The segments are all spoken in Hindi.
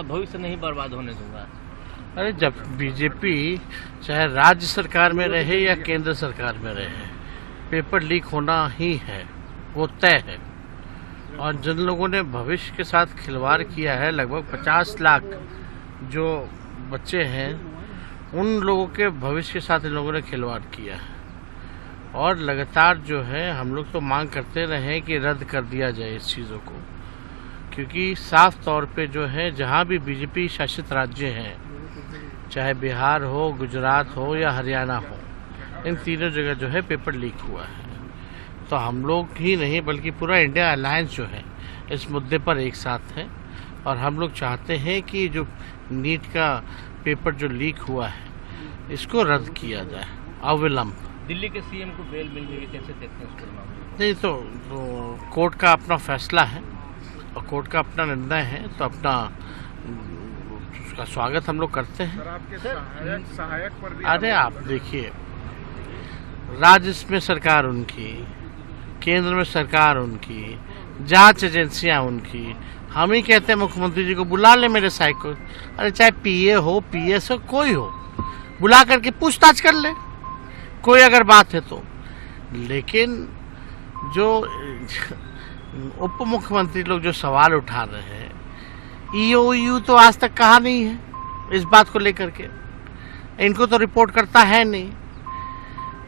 आपका भविष्य नहीं बर्बाद होने दूंगा। अरे जब बीजेपी चाहे राज्य सरकार में रहे या केंद्र सरकार में रहे, पेपर लीक होना ही है, वो तय है। और जिन लोगों ने भविष्य के साथ खिलवाड़ किया है, लगभग 50 लाख जो बच्चे हैं, उन लोगों के भविष्य के साथ इन लोगों ने खिलवाड़ किया है। और लगातार जो है हम लोग तो मांग करते रहे कि रद्द कर दिया जाए इस चीज़ों को, क्योंकि साफ तौर पे जो है जहाँ भी बीजेपी शासित राज्य हैं, चाहे बिहार हो, गुजरात हो या हरियाणा हो, इन तीनों जगह जो है पेपर लीक हुआ है। तो हम लोग ही नहीं बल्कि पूरा इंडिया अलायंस जो है इस मुद्दे पर एक साथ है। और हम लोग चाहते हैं कि जो नीट का पेपर जो लीक हुआ है इसको रद्द किया जाए अविलंब। दिल्ली के सीएम को बेल मिल गई, कैसे देखते हैं उसके मामले? नहीं तो कोर्ट का अपना फैसला है और कोर्ट का अपना निर्णय है, तो अपना उसका स्वागत हम लोग करते हैं। सर, आपके सहायक पर भी अरे आप देखिए, राज्य में सरकार उनकी, केंद्र में सरकार उनकी, जांच एजेंसियां उनकी, हम ही कहते हैं मुख्यमंत्री जी को बुला ले मेरे सहायक को। अरे चाहे पीए हो, पीएस हो, कोई हो, बुला करके पूछताछ कर ले कोई अगर बात है तो। लेकिन जो उप मुख्यमंत्री लोग जो सवाल उठा रहे हैं, ईओयू तो आज तक कहा नहीं है इस बात को लेकर के, इनको तो रिपोर्ट करता है नहीं।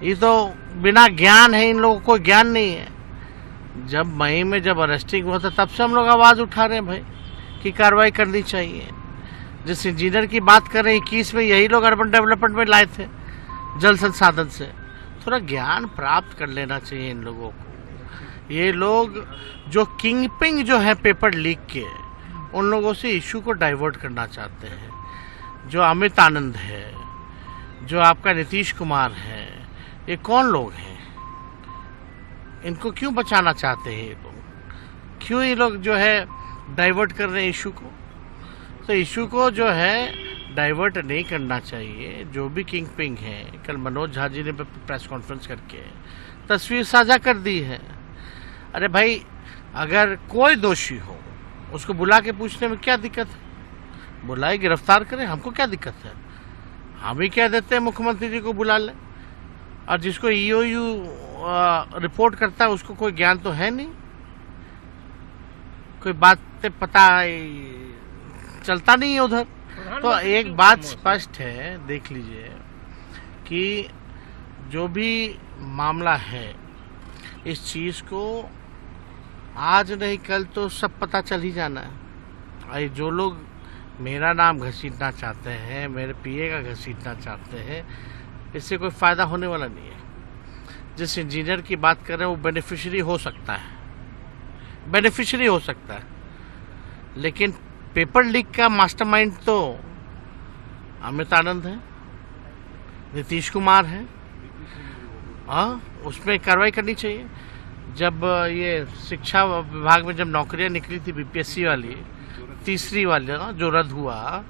ये तो बिना ज्ञान है, इन लोगों को ज्ञान नहीं है। जब मई में जब अरेस्टिंग हुआ था तब से हम लोग आवाज़ उठा रहे हैं भाई कि कार्रवाई करनी चाहिए। जिस इंजीनियर की बात कर रहे हैं 21 में यही लोग अर्बन डेवलपमेंट में लाए थे जल संसाधन से। थोड़ा ज्ञान प्राप्त कर लेना चाहिए इन लोगों को। ये लोग जो किंगपिंग जो है पेपर लीक के, उन लोगों से इशू को डाइवर्ट करना चाहते हैं। जो अमित आनंद है, जो आपका नीतीश कुमार है, ये कौन लोग हैं? इनको क्यों बचाना चाहते हैं ये लोग? क्यों ये लोग जो है डाइवर्ट कर रहे हैं इशू को? तो इशू को जो है डाइवर्ट नहीं करना चाहिए। जो भी किंग पिंग है, कल मनोज झा जी ने प्रेस कॉन्फ्रेंस करके तस्वीर साझा कर दी है। अरे भाई, अगर कोई दोषी हो उसको बुला के पूछने में क्या दिक्कत है? बुलाए, गिरफ्तार करें, हमको क्या दिक्कत है? हम ही कह देते हैं मुख्यमंत्री जी को बुला लें। और जिसको ईओयू रिपोर्ट करता है उसको कोई ज्ञान तो है नहीं, कोई बातें पता चलता नहीं है उधर। तो एक बात स्पष्ट है, देख लीजिए कि जो भी मामला है, इस चीज़ को आज नहीं कल तो सब पता चल ही जाना है। जो लोग मेरा नाम घसीटना चाहते हैं, मेरे पीए का घसीटना चाहते हैं, इससे कोई फ़ायदा होने वाला नहीं है। जिस इंजीनियर की बात कर रहे हैं वो बेनिफिशियरी हो सकता है, बेनिफिशियरी हो सकता है, लेकिन पेपर लीक का मास्टरमाइंड तो अमित आनंद है, नीतीश कुमार है। उसमें कार्रवाई करनी चाहिए। जब ये शिक्षा विभाग में जब नौकरियां निकली थी बीपीएससी वाली, तीसरी वाली जो रद्द हुआ,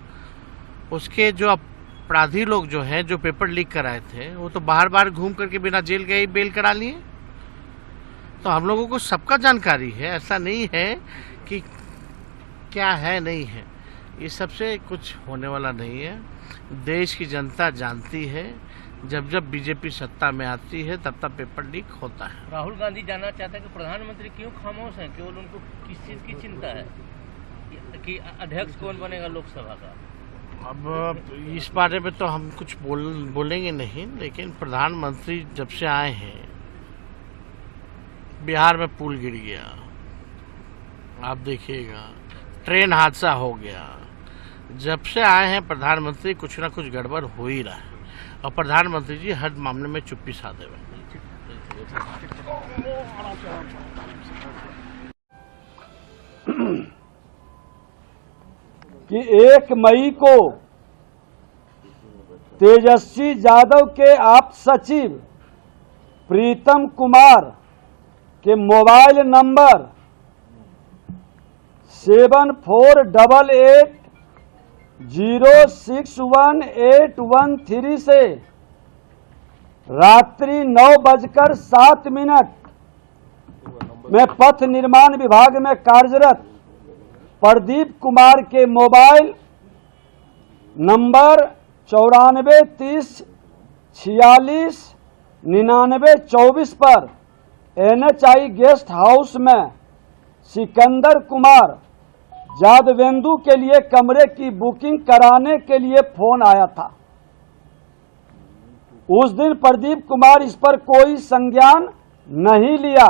उसके जो अपराधी लोग जो हैं जो पेपर लीक कराए थे, वो तो बाहर बाहर घूम करके बिना जेल गए बेल करा लिए। तो हम लोगों को सबका जानकारी है, ऐसा नहीं है कि क्या है नहीं है। ये सबसे कुछ होने वाला नहीं है। देश की जनता जानती है, जब जब बीजेपी सत्ता में आती है तब तब पेपर लीक होता है। राहुल गांधी जानना चाहता है कि प्रधानमंत्री क्यों खामोश हैं? केवल उनको किस चीज़ की चिंता है कि अध्यक्ष कौन बनेगा लोकसभा का? अब इस बारे में तो हम कुछ बोलेंगे नहीं, लेकिन प्रधानमंत्री जब से आए हैं, बिहार में पुल गिर गया, आप देखिएगा, ट्रेन हादसा हो गया। जब से आए हैं प्रधानमंत्री, कुछ ना कुछ गड़बड़ हो ही रहा है। और प्रधानमंत्री जी हर मामले में चुप्पी साधे हुए। कि 1 मई को तेजस्वी यादव के आप सचिव प्रीतम कुमार के मोबाइल नंबर 7488061813 से रात्रि 9:07 में पथ निर्माण विभाग में कार्यरत प्रदीप कुमार के मोबाइल नंबर 9430469924 पर NHI गेस्ट हाउस में सिकंदर कुमार जादवेंदु के लिए कमरे की बुकिंग कराने के लिए फोन आया था। उस दिन प्रदीप कुमार इस पर कोई संज्ञान नहीं लिया।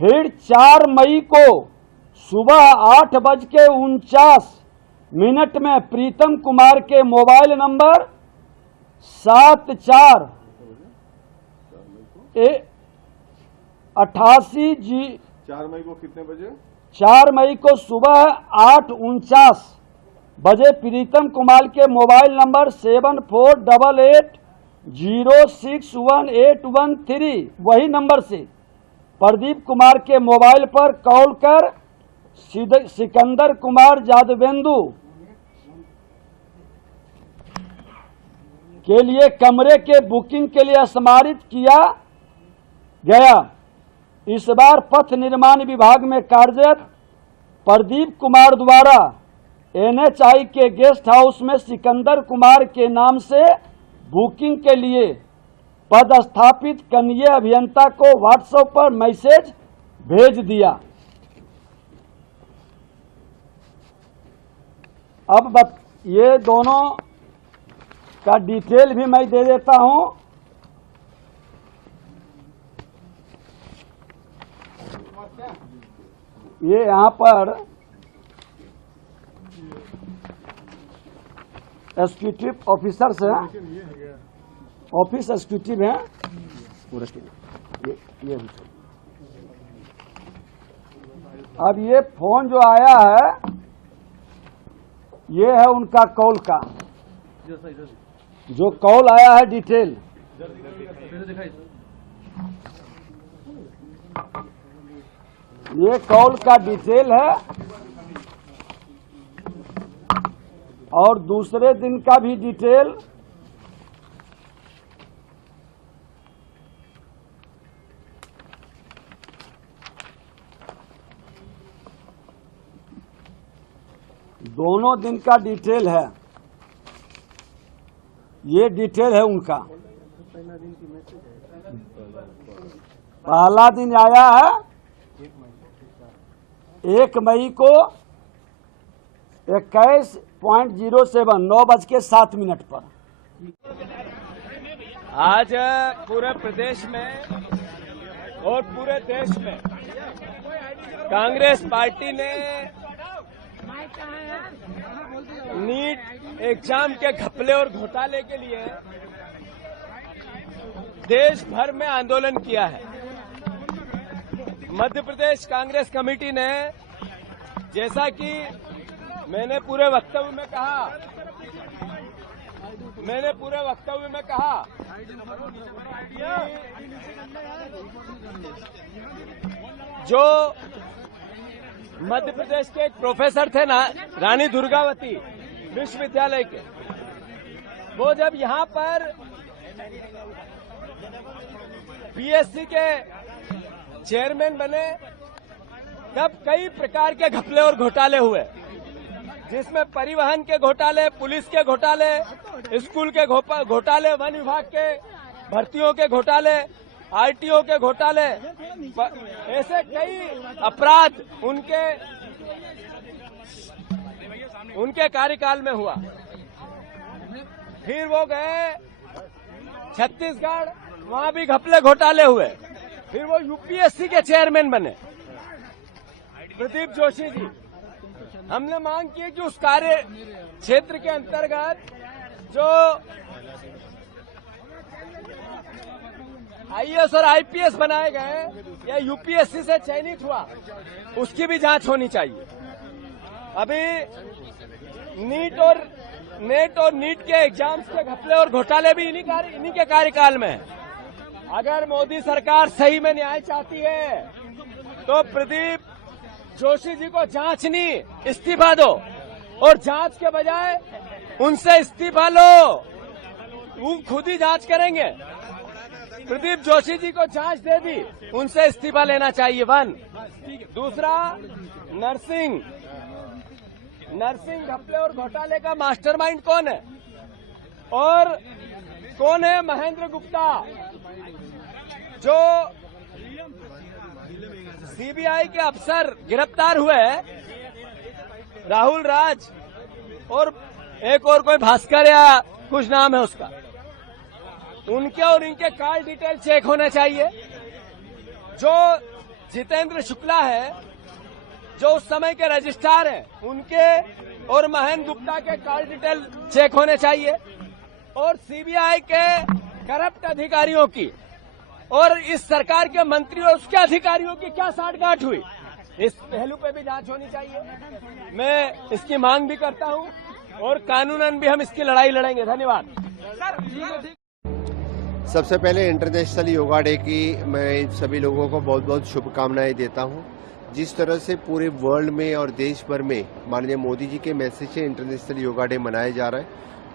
फिर 4 मई को सुबह 8:49 में प्रीतम कुमार के मोबाइल नंबर 7488G 4 मई को कितने बजे? 4 मई को सुबह 8:49 बजे प्रीतम कुमार के मोबाइल नंबर 7488061813 वही नंबर से प्रदीप कुमार के मोबाइल पर कॉल कर सिकंदर कुमार जादवेंदु के लिए कमरे के बुकिंग के लिए स्मारित किया गया। इस बार पथ निर्माण विभाग में कार्यरत प्रदीप कुमार द्वारा NHI के गेस्ट हाउस में सिकंदर कुमार के नाम से बुकिंग के लिए पदस्थापित कनीय अभियंता को व्हाट्सएप पर मैसेज भेज दिया। अब ये दोनों का डिटेल भी मैं दे देता हूं। ये यहां पर एग्जीक्यूटिव ऑफिसर्स हैं, ऑफिस एग्जीक्यूटिव हैं पूरे के ये भी। अब ये फोन जो आया है ये है उनका कॉल का, जो कॉल आया है डिटेल। ये कॉल का डिटेल है और दूसरे दिन का भी डिटेल। दोनों दिन का डिटेल है। ये डिटेल है उनका। पहला दिन आया है 1 मई को 21:07 9:07 पर। आज पूरे प्रदेश में और पूरे देश में कांग्रेस पार्टी ने नीट एग्जाम के घपले और घोटाले के लिए देश भर में आंदोलन किया है। मध्य प्रदेश कांग्रेस कमेटी ने, जैसा कि मैंने पूरे वक्तव्य में कहा जो मध्य प्रदेश के एक प्रोफेसर थे ना, रानी दुर्गावती विश्वविद्यालय के, वो जब यहाँ पर PSC के चेयरमैन बने तब कई प्रकार के घपले और घोटाले हुए, जिसमें परिवहन के घोटाले, पुलिस के घोटाले, स्कूल के घोटाले, वन विभाग के भर्तियों के घोटाले, RTO के घोटाले, ऐसे कई अपराध उनके कार्यकाल में हुआ। फिर वो गए छत्तीसगढ़, वहां भी घपले घोटाले हुए। फिर वो UPSC के चेयरमैन बने प्रदीप जोशी जी। हमने मांग की कि उस कार्य क्षेत्र के अंतर्गत जो IAS और IPS बनाए गए या UPSC से चयनित हुआ, उसकी भी जांच होनी चाहिए। अभी नीट और नीट के एग्जाम्स के घपले और घोटाले भी इन्हीं के कार्यकाल में है। अगर मोदी सरकार सही में न्याय चाहती है तो प्रदीप जोशी जी को जांचनी, इस्तीफा दो, और जांच के बजाय उनसे इस्तीफा लो, वो खुद ही जांच करेंगे। प्रदीप जोशी जी को जांच दे दी, उनसे इस्तीफा लेना चाहिए। 1 दूसरा, नर्सिंग घपले और घोटाले का मास्टरमाइंड कौन है और कौन है महेंद्र गुप्ता, जो सीबीआई के अफसर गिरफ्तार हुए हैं, राहुल राज और एक और कोई भास्कर या कुछ नाम है उसका, उनके और इनके कॉल डिटेल चेक होने चाहिए। जो जितेंद्र शुक्ला है, जो उस समय के रजिस्ट्रार हैं, उनके और महेंद्र गुप्ता के कॉल डिटेल चेक होने चाहिए और सीबीआई के करप्ट अधिकारियों की और इस सरकार के मंत्री और उसके अधिकारियों की क्या साठगांठ हुई, इस पहलू पे भी जांच होनी चाहिए। मैं इसकी मांग भी करता हूं और कानूनन भी हम इसकी लड़ाई लड़ेंगे। धन्यवाद। सबसे पहले इंटरनेशनल योगा डे की मैं सभी लोगों को बहुत बहुत शुभकामनाएं देता हूं। जिस तरह से पूरे वर्ल्ड में और देश भर में माननीय मोदी जी के मैसेज से इंटरनेशनल योगा डे मनाया जा रहा है,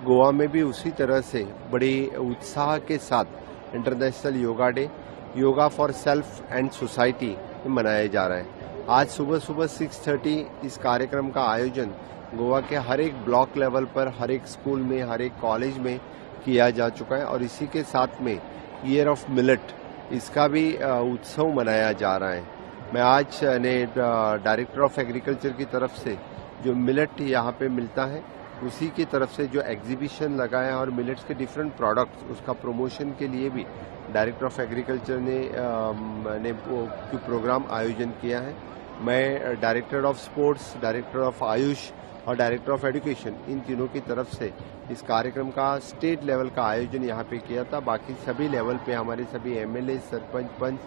गोवा में भी उसी तरह से बड़े उत्साह के साथ international yoga day, yoga for self and society मनाया जा रहा है। आज सुबह सुबह 6:30 इस कार्यक्रम का आयोजन गोवा के हर एक ब्लॉक लेवल पर, हर एक स्कूल में, हर एक कॉलेज में किया जा चुका है और इसी के साथ में ईयर ऑफ मिलेट, इसका भी उत्सव मनाया जा रहा है। मैं आज ने डायरेक्टर ऑफ एग्रीकल्चर की तरफ से जो मिलेट यहाँ पे मिलता है, उसी की तरफ से जो एग्जीबिशन लगाया और मिलेट्स के डिफरेंट प्रोडक्ट्स, उसका प्रमोशन के लिए भी डायरेक्टर ऑफ एग्रीकल्चर ने प्रोग्राम आयोजन किया है। मैं director of sports, director of Ayush और डायरेक्टर ऑफ एजुकेशन, इन तीनों की तरफ से इस कार्यक्रम का स्टेट लेवल का आयोजन यहाँ पे किया था। बाकी सभी लेवल पे हमारे सभी एमएलए, सरपंच, पंच,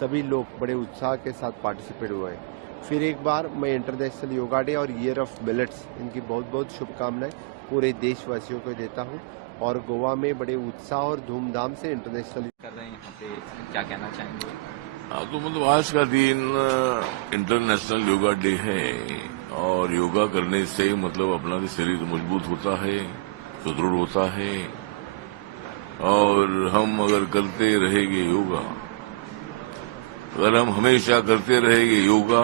सभी लोग बड़े उत्साह के साथ पार्टिसिपेट हुए हैं। फिर एक बार मैं इंटरनेशनल योगा डे और ईयर ऑफ मिलेट्स, इनकी बहुत बहुत शुभकामनाएं पूरे देशवासियों को देता हूँ और गोवा में बड़े उत्साह और धूमधाम से इंटरनेशनल कर रहे हैं यहाँ पे, क्या कहना चाहेंगे? तो मतलब आज का दिन इंटरनेशनल योगा डे है और योगा करने से मतलब अपना शरीर मजबूत होता है, सुदृढ़ होता है और हम अगर करते रहेंगे योगा, अगर हम हमेशा करते रहेंगे योगा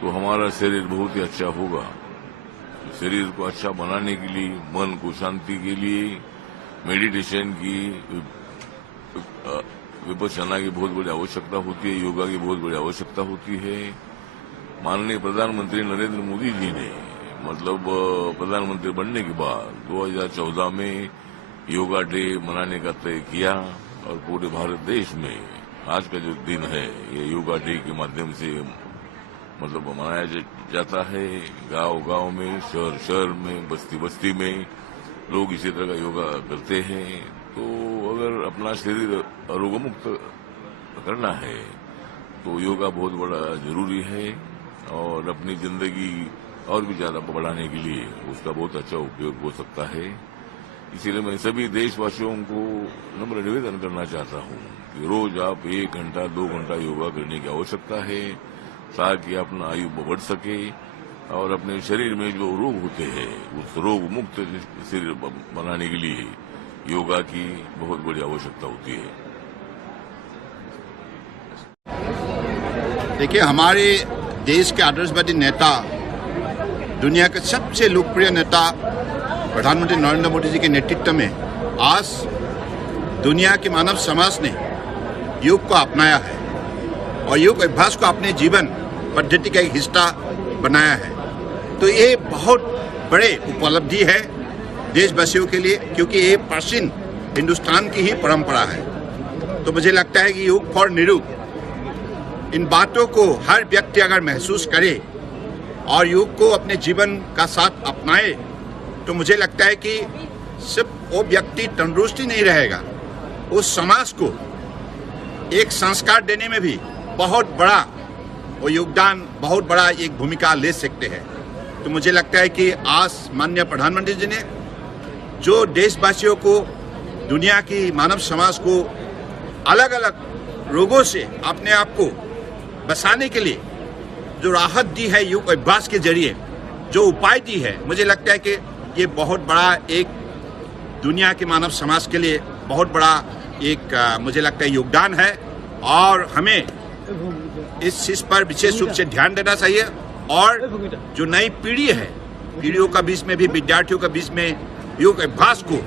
तो हमारा शरीर बहुत ही अच्छा होगा। शरीर को अच्छा बनाने के लिए, मन को शांति के लिए मेडिटेशन की, विपश्यना की बहुत बड़ी आवश्यकता होती है, योगा की बहुत बड़ी आवश्यकता होती है। माननीय प्रधानमंत्री नरेंद्र मोदी जी ने मतलब प्रधानमंत्री बनने के बाद 2014 में योगा डे मनाने का तय किया और पूरे भारत देश में आज का जो दिन है ये योगा डे के माध्यम से मतलब मनाया जाता है। गांव-गांव में, शहर में, बस्ती में लोग इसी तरह का योगा करते हैं। तो अगर अपना शरीर रोगमुक्त करना है तो योगा बहुत बड़ा जरूरी है और अपनी जिंदगी और भी ज्यादा बढ़ाने के लिए उसका बहुत अच्छा उपयोग हो सकता है। इसीलिए मैं सभी देशवासियों को नम्र निवेदन करना चाहता हूँ कि रोज आप 1 घंटा 2 घंटा योगा करने की आवश्यकता है ताकि अपना आयु बढ़ सके और अपने शरीर में जो रोग होते हैं उस रोग मुक्त शरीर बनाने के लिए योगा की बहुत बड़ी आवश्यकता होती है। देखिए, हमारे देश के आदर्शवादी नेता, दुनिया के सबसे लोकप्रिय नेता प्रधानमंत्री नरेंद्र मोदी जी के नेतृत्व में आज दुनिया के मानव समाज ने योग को अपनाया है और योग अभ्यास को अपने जीवन पद्धति का एक हिस्सा बनाया है। तो ये बहुत बड़े उपलब्धि है देशवासियों के लिए, क्योंकि ये प्राचीन हिंदुस्तान की ही परंपरा है। तो मुझे लगता है कि योग फॉर निरोग, इन बातों को हर व्यक्ति अगर महसूस करे और योग को अपने जीवन का साथ अपनाए तो मुझे लगता है कि सिर्फ वो व्यक्ति तंदुरुस्त ही नहीं रहेगा, उस समाज को एक संस्कार देने में भी बहुत बड़ा वो योगदान, बहुत बड़ा एक भूमिका ले सकते हैं। तो मुझे लगता है कि आज माननीय प्रधानमंत्री जी ने जो देशवासियों को, दुनिया की मानव समाज को अलग अलग रोगों से अपने आप को बचाने के लिए जो राहत दी है योग अभ्यास के जरिए, जो उपाय दी है, मुझे लगता है कि ये बहुत बड़ा एक दुनिया के मानव समाज के लिए बहुत बड़ा एक मुझे लगता है योगदान है और हमें इस चीज पर विशेष रूप से ध्यान देना चाहिए और जो नई पीढ़ी है, पीढ़ियों का बीच में भी, विद्यार्थियों के बीच में योग अभ्यास को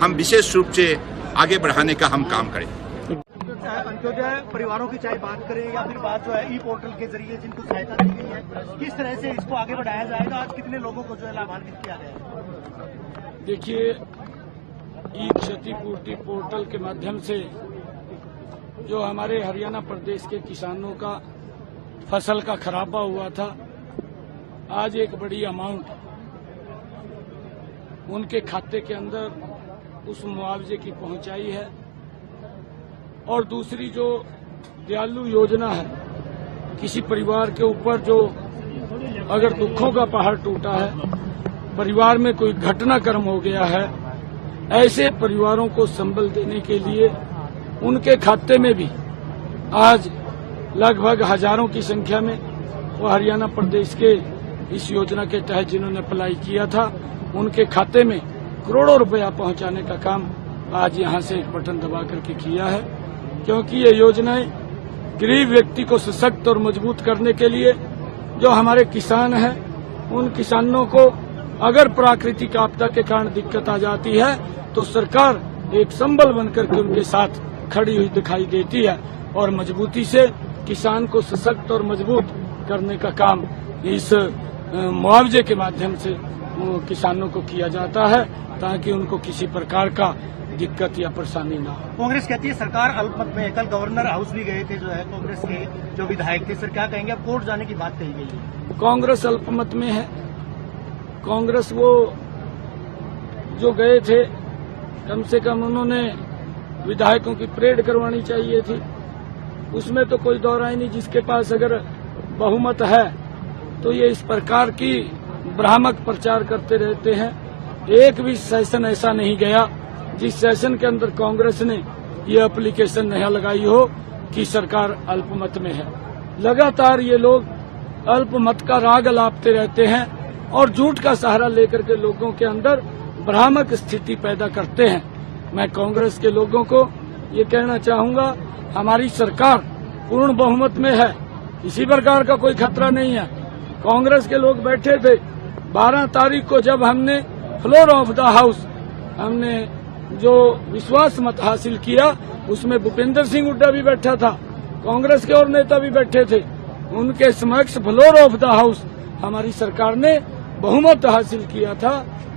हम विशेष रूप से आगे बढ़ाने का हम काम करें। अंत्योदय परिवारों की चाहे बात करें या फिर बात जो है ई पोर्टल के जरिए जिनको सहायता दी गई है, किस तरह से इसको आगे बढ़ाया जाएगा? आज कितने लोगों को जो है लाभान्वित किया गया? देखिए, ई क्षतिपूर्ति पोर्टल के माध्यम से जो हमारे हरियाणा प्रदेश के किसानों का फसल का खराबा हुआ था, आज एक बड़ी अमाउंट उनके खाते के अंदर उस मुआवजे की पहुंचाई है। और दूसरी जो दयालु योजना है, किसी परिवार के ऊपर जो अगर दुखों का पहाड़ टूटा है, परिवार में कोई घटनाक्रम हो गया है, ऐसे परिवारों को संबल देने के लिए उनके खाते में भी आज लगभग हजारों की संख्या में वो हरियाणा प्रदेश के इस योजना के तहत जिन्होंने अप्लाई किया था, उनके खाते में करोड़ों रुपया पहुंचाने का काम आज यहां से एक बटन दबा करके किया है। क्योंकि ये योजनाएं गरीब व्यक्ति को सशक्त और मजबूत करने के लिए, जो हमारे किसान हैं, उन किसानों को अगर प्राकृतिक आपदा के कारण दिक्कत आ जाती है तो सरकार एक संबल बनकर के उनके साथ खड़ी हुई दिखाई देती है और मजबूती से किसान को सशक्त और मजबूत करने का काम इस मुआवजे के माध्यम से किसानों को किया जाता है, ताकि उनको किसी प्रकार का दिक्कत या परेशानी ना हो। कांग्रेस कहती है सरकार अल्पमत में है। कल गवर्नर हाउस भी गए थे जो है कांग्रेस के जो विधायक थे, सर क्या कहेंगे? अब कोर्ट जाने की बात कही गई है। कांग्रेस अल्पमत में है। कांग्रेस वो जो गए थे, कम से कम उन्होंने विधायकों की परेड करवानी चाहिए थी। उसमें तो कोई दौरा ही नहीं। जिसके पास अगर बहुमत है तो ये इस प्रकार की भ्रामक प्रचार करते रहते हैं। एक भी सेशन ऐसा नहीं गया जिस सेशन के अंदर कांग्रेस ने ये एप्लीकेशन नहीं लगाई हो कि सरकार अल्पमत में है। लगातार ये लोग अल्पमत का राग अलापते रहते हैं और झूठ का सहारा लेकर के लोगों के अंदर भ्रामक स्थिति पैदा करते हैं। मैं कांग्रेस के लोगों को ये कहना चाहूंगा, हमारी सरकार पूर्ण बहुमत में है, इसी प्रकार का कोई खतरा नहीं है। कांग्रेस के लोग बैठे थे 12 तारीख को, जब हमने फ्लोर ऑफ द हाउस हमने जो विश्वास मत हासिल किया, उसमें भूपेंद्र सिंह हुड्डा भी बैठा था, कांग्रेस के और नेता भी बैठे थे। उनके समक्ष फ्लोर ऑफ द हाउस हमारी सरकार ने बहुमत हासिल किया था।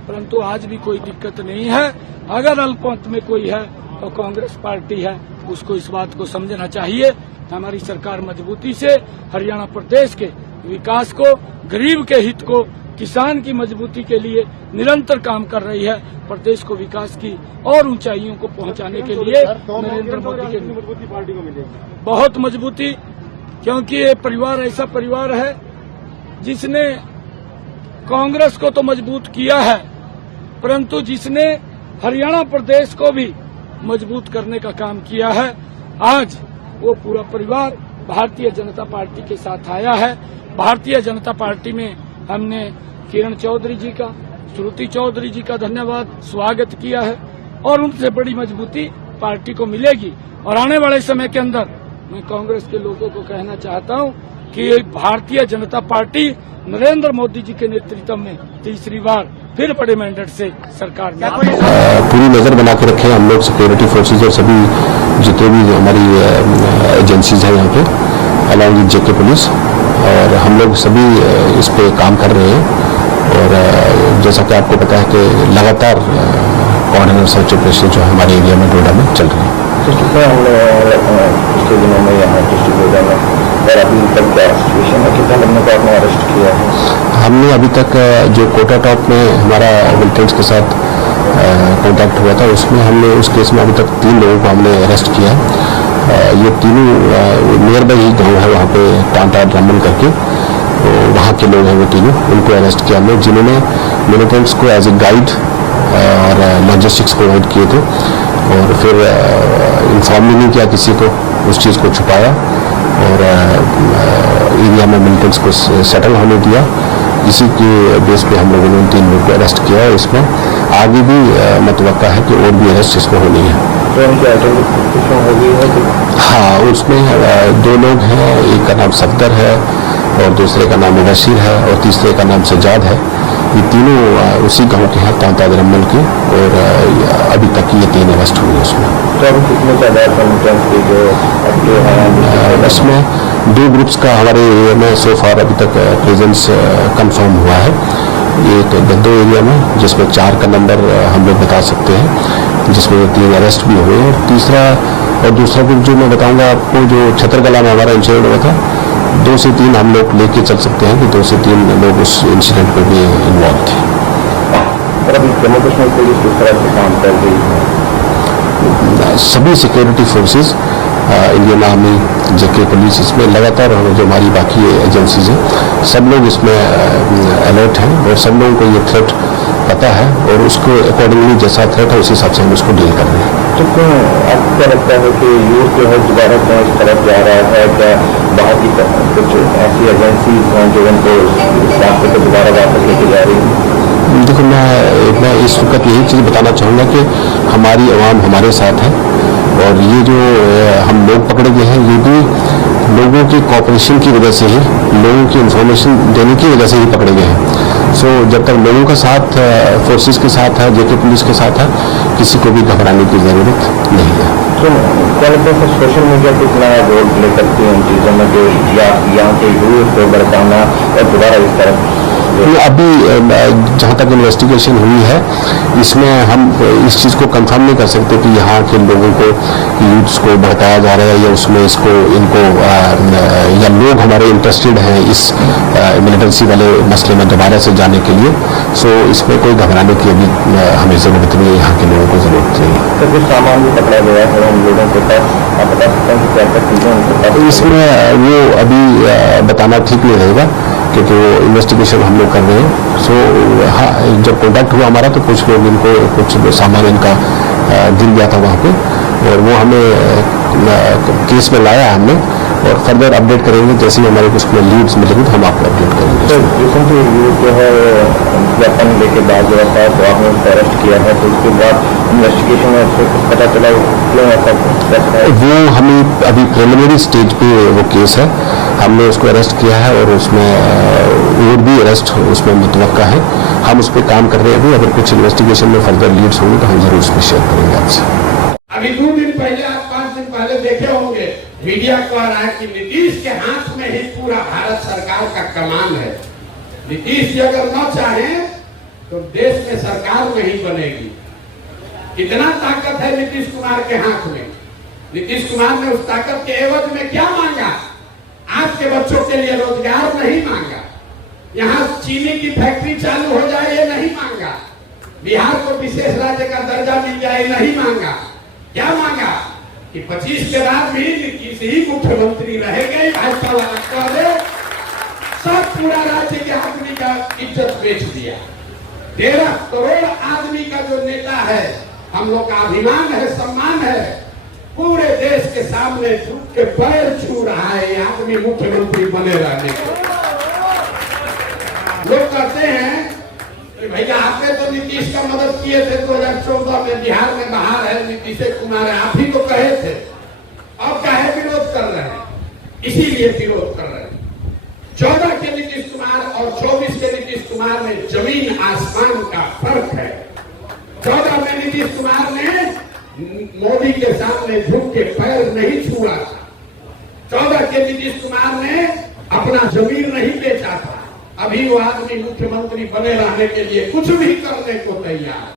परंतु आज भी कोई दिक्कत नहीं है। अगर अल्पमत में कोई है तो कांग्रेस पार्टी है, उसको इस बात को समझना चाहिए। हमारी सरकार मजबूती से हरियाणा प्रदेश के विकास को, गरीब के हित को, किसान की मजबूती के लिए निरंतर काम कर रही है। प्रदेश को विकास की और ऊंचाइयों को पहुंचाने के लिए नरेंद्र मोदी के पार्टी को मिलेगी बहुत मजबूती, क्योंकि ये परिवार ऐसा परिवार है जिसने कांग्रेस को तो मजबूत किया है, परंतु जिसने हरियाणा प्रदेश को भी मजबूत करने का काम किया है। आज वो पूरा परिवार भारतीय जनता पार्टी के साथ आया है। भारतीय जनता पार्टी में हमने किरण चौधरी जी का, श्रुति चौधरी जी का धन्यवाद, स्वागत किया है और उनसे बड़ी मजबूती पार्टी को मिलेगी। और आने वाले समय के अंदर मैं कांग्रेस के लोगों को कहना चाहता हूं कि भारतीय जनता पार्टी नरेंद्र मोदी जी के नेतृत्व में तीसरी बार फिर बड़े मैंडेट से सरकार में पूरी नजर बना के रखे हम लोग, सिक्योरिटी फोर्सेज और सभी जितने भी हमारी एजेंसीज हैं यहाँ पे, अलॉन्ग विद जेके पुलिस, और हम लोग सभी इस पे काम कर रहे हैं। और जैसा कि आपको पता है कि लगातार कोऑर्डिनेट सर्च ऑपरेशन जो हमारे एरिया में, डोडा में चल रहे हैं। पिछले दिनों में यहाँ डिस्ट्रिक्ट में और अभी तक क्या सिचुएशन है, कितना लोगों को आपने अरेस्ट किया है? हमने अभी तक जो कोटा टॉप में हमारा मिलिटेंट्स के साथ कॉन्टैक्ट हुआ था, उसमें हमने उस केस में अभी तक 3 लोगों को हमने अरेस्ट किया है। ये तीनों नियर बाई ही गाँव है, वहाँ पे टांटा ड्रमन करके, तो वहाँ के लोग हैं वो तीनों, उनको अरेस्ट किया हमने, जिन्होंने मिलिटेंट्स को एज ए गाइड और लॉजिस्टिक्स प्रोवाइड किए थे। और फिर इन्फॉर्म भी नहीं किया किसी को, उस चीज़ को छुपाया और एरिया में मिलिटेंट्स को सेटल होने दिया। इसी के बेस पे हम लोगों ने 3 लोगों को अरेस्ट किया है। इसमें आगे भी मुतवक्का है कि और भी अरेस्ट इसमें होनी है। तो उनकी आइडेंटिफिकेशन हो गई है? हाँ, उसमें 2 लोग हैं, एक का नाम सफदर है और दूसरे का नाम मुबशिर है और तीसरे का नाम सज्जाद है। ये तीनों उसी गांव के हैं, तांता दरम्मल के, और अभी तक ये 3 अरेस्ट हुए उसमें। तो अभी कितने जो इसमें 2 ग्रुप्स का हमारे एरिया में सो फार अभी तक प्रेजेंस कंफर्म हुआ है। एक गद्दो एरिया में जिसमें 4 का नंबर हम लोग बता सकते हैं, जिसमें 3 अरेस्ट भी हुए, और दूसरा ग्रुप जो मैं बताऊंगा आपको, जो छतरकला में हमारा इंसिडेंट हुआ था, 2 से 3 हम लोग लेके चल सकते हैं कि 2 से 3 लोग उस इंसिडेंट में भी इन्वॉल्व थे। और अभी जम्मू कश्मीर पुलिस किस तरह से काम कर रही है? सभी सिक्योरिटी फोर्सेस, इंडियन आर्मी, जेके पुलिस, इसमें लगातार जो हमारी बाकी एजेंसीज हैं, सब लोग इसमें अलर्ट हैं और सब लोगों को ये थ्रेट पता है और उसको अकॉर्डिंगली जैसा थ्रेट है उस हिसाब से हम उसको डील कर रहे हैं। तो क्यों आपको क्या लगता है कि यूथ जो है दोबारा क्यों इस तरफ जा रहा है? क्या बाहर की कुछ ऐसी एजेंसीज हैं जो उनको इस रास्ते पर दोबारा वापस लेके जा रही है? देखो, मैं इस वक्त यही चीज़ बताना चाहूँगा कि हमारी आवाम हमारे साथ है और ये जो हम लोग पकड़े गए हैं ये भी लोगों की कॉपरेशन की वजह से ही, लोगों की इंफॉर्मेशन देने की वजह से ही पकड़े गए हैं। सो जब तक लोगों का साथ फोर्सेस के साथ है, जेके पुलिस के साथ है, किसी को भी घबराने की ज़रूरत नहीं है। तो क्या लगता है सोशल मीडिया कितना रोल प्ले करती है इन चीज़ों में, जो यहाँ के यूथ को भड़काना और दोबारा इस तरफ? अभी जहाँ तक इन्वेस्टिगेशन हुई है इसमें हम इस चीज़ को कंफर्म नहीं कर सकते कि यहाँ के लोगों को, यूथ्स को भड़काया जा रहा है या उसमें इनको या लोग हमारे इंटरेस्टेड हैं इस मिलिटेंसी वाले मसले में दोबारा से जाने के लिए। सो इसमें कोई घबराने की अभी हमें ज़रूरत नहीं है, यहाँ के लोगों को ज़रूरत नहीं है। तो कुछ सामान भी पकड़ा गया है उन लोगों के पास, आप बता सकते हैं कि क्या क्या चीज़ें उनके पास? इसमें वो अभी बताना ठीक नहीं रहेगा क्योंकि वो इन्वेस्टिगेशन हम लोग कर रहे हैं। सो हाँ, जब कॉन्टैक्ट हुआ हमारा तो कुछ लोग इनको कुछ सामान इनका गिर गया था वहाँ पे, और वो हमें केस में लाया हमने, और फर्दर अपडेट करेंगे जैसे ही हमारे कुछ लीड्स मिलेंगे तो हम आपको अपडेट करेंगे। तो रिसेंटली यूथ जो है ज्ञापन लेके बाद जो है तो आपने उसको अरेस्ट किया है, तो उसके बाद इन्वेस्टिगेशन में उससे कुछ पता चला क्यों ऐसा? वो हमें अभी प्रिलिमिनरी स्टेज पे वो केस है, हमने उसको अरेस्ट किया है और उसमें और भी अरेस्ट उसमें मुतवक्का है। हम उस पर काम कर रहे हैं अभी, अगर कुछ इन्वेस्टिगेशन में फर्दर लीड्स होंगे तो हम जरूर उसमें शेयर करेंगे आपसे। अभी 2 दिन पहले, आप 5 दिन पहले देखे होंगे, मीडिया कह रहा है कि नीतीश के हाथ में ही पूरा भारत सरकार का कमान है। नीतीश जी अगर न चाहे तो देश में सरकार नहीं बनेगी। कितना ताकत है नीतीश कुमार के हाथ में। नीतीश कुमार ने उस ताकत के एवज में क्या मांगा? आपके बच्चों के लिए रोजगार नहीं मांगा, यहाँ चीनी की फैक्ट्री चालू हो जाए ये नहीं मांगा, बिहार को विशेष राज्य का दर्जा मिल जाए नहीं मांगा। क्या मांगा? कि 25 के बाद भी नीतीश ही मुख्यमंत्री रहेंगे, भाजपा वाला कह दे। सब पूरा राज्य के आदमी का इज्जत बेच दिया। 13 करोड़ आदमी का जो नेता है, हम लोग का अभिमान है, सम्मान है, पूरे देश के सामने झुक के पैर छू रहा है ये आदमी मुख्यमंत्री बने रहने को। लोग कहते हैं कि भैया आपने तो नीतीश का मदद किए थे 2014 में, बिहार में बाहर है नीतीश कुमार है, आप ही तो कहे थे, अब काहे विरोध कर रहे हैं? इसीलिए विरोध कर रहे हैं। 14 के नीतीश कुमार और 24 के नीतीश कुमार में जमीन आसमान का फर्क है। 14 में नीतीश कुमार ने मोदी के सामने झुक के पैर नहीं छुआ था। 14 के नीतीश कुमार ने अपना जमीन नहीं बेचा था। अभी वो आदमी मुख्यमंत्री बने रहने के लिए कुछ भी करने को तैयार।